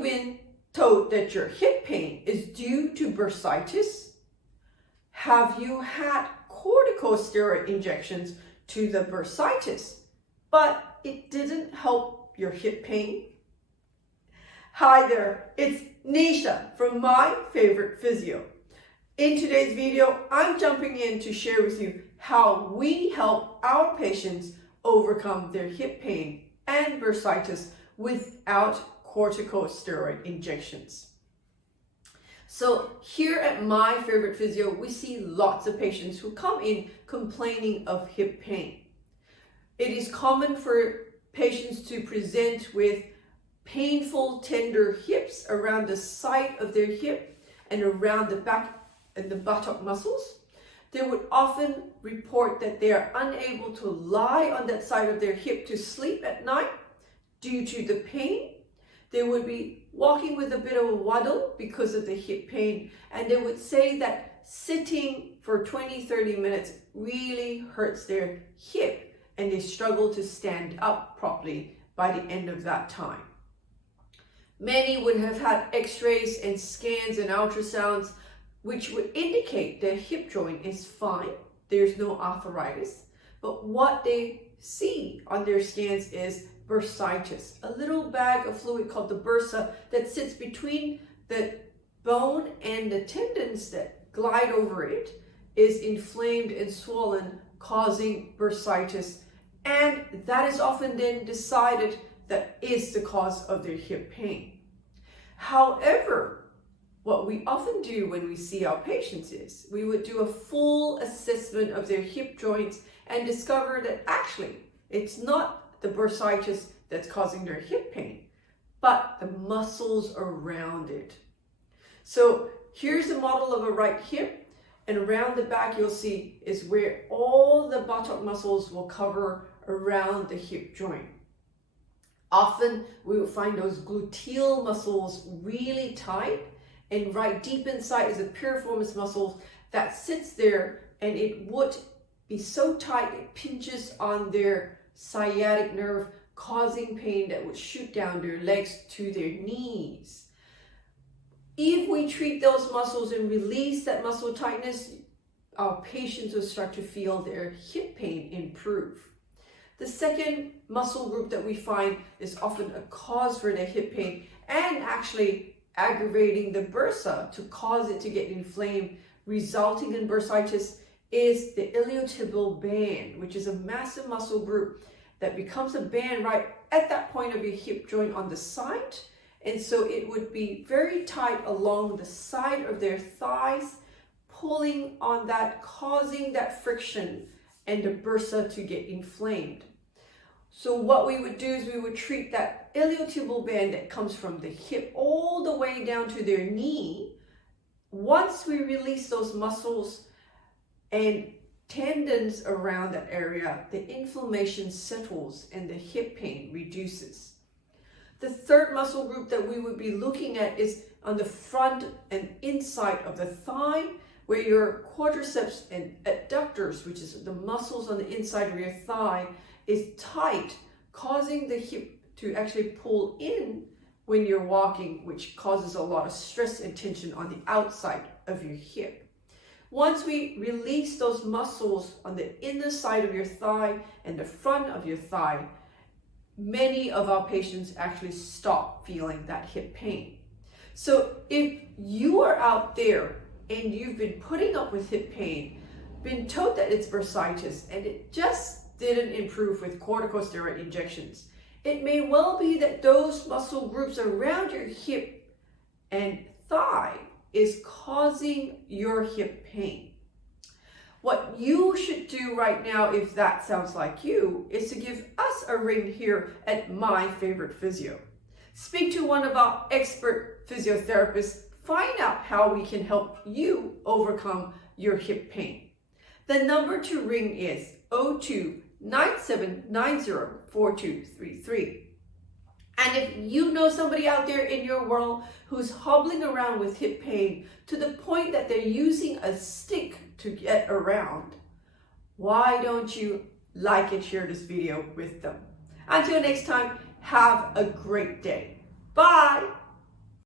you been told that your hip pain is due to bursitis? Have you had corticosteroid injections to the bursitis, but it didn't help your hip pain? Hi there, it's Neesha from My Favorite Physio. In today's video, I'm jumping in to share with you how we help our patients overcome their hip pain and bursitis without corticosteroid injections. So here at My Favorite Physio, we see lots of patients who come in complaining of hip pain. It is common for patients to present with painful, tender hips around the side of their hip and around the back and the buttock muscles. They would often report that they are unable to lie on that side of their hip to sleep at night due to the pain. They would be walking with a bit of a waddle because of the hip pain, and they would say that sitting for 20-30 minutes really hurts their hip and they struggle to stand up properly by the end of that time. Many would have had x-rays and scans and ultrasounds which would indicate their hip joint is fine, there's no arthritis, but what they see on their scans is bursitis, a little bag of fluid called the bursa that sits between the bone and the tendons that glide over it is inflamed and swollen, causing bursitis, and that is often then decided that is the cause of their hip pain. However, what we often do when we see our patients is we would do a full assessment of their hip joints and discover that actually it's not the bursitis that's causing their hip pain, but the muscles around it. So here's a model of a right hip, and around the back you'll see is where all the buttock muscles will cover around the hip joint. Often we will find those gluteal muscles really tight, and right deep inside is a piriformis muscle that sits there, and it would be so tight it pinches on their sciatic nerve, causing pain that would shoot down their legs to their knees. If we treat those muscles and release that muscle tightness, our patients will start to feel their hip pain improve. The second muscle group that we find is often a cause for their hip pain and actually aggravating the bursa to cause it to get inflamed, resulting in bursitis, is the iliotibial band, which is a massive muscle group that becomes a band right at that point of your hip joint on the side. And so it would be very tight along the side of their thighs, pulling on that, causing that friction and the bursa to get inflamed. So what we would do is we would treat that iliotibial band that comes from the hip all the way down to their knee. Once we release those muscles and tendons around that area, the inflammation settles and the hip pain reduces. The third muscle group that we would be looking at is on the front and inside of the thigh, where your quadriceps and adductors, which is the muscles on the inside of your thigh, is tight, causing the hip to actually pull in when you're walking, which causes a lot of stress and tension on the outside of your hip. Once we release those muscles on the inner side of your thigh and the front of your thigh, many of our patients actually stop feeling that hip pain. So if you are out there and you've been putting up with hip pain, been told that it's bursitis, and it just didn't improve with corticosteroid injections, it may well be that those muscle groups around your hip and thigh is causing your hip pain. What you should do right now, if that sounds like you, is to give us a ring here at My Favorite Physio. Speak to one of our expert physiotherapists, find out how we can help you overcome your hip pain. The number to ring is 02-9790-4233. And if you know somebody out there in your world who's hobbling around with hip pain to the point that they're using a stick to get around, why don't you like and share this video with them? Until next time, have a great day. Bye.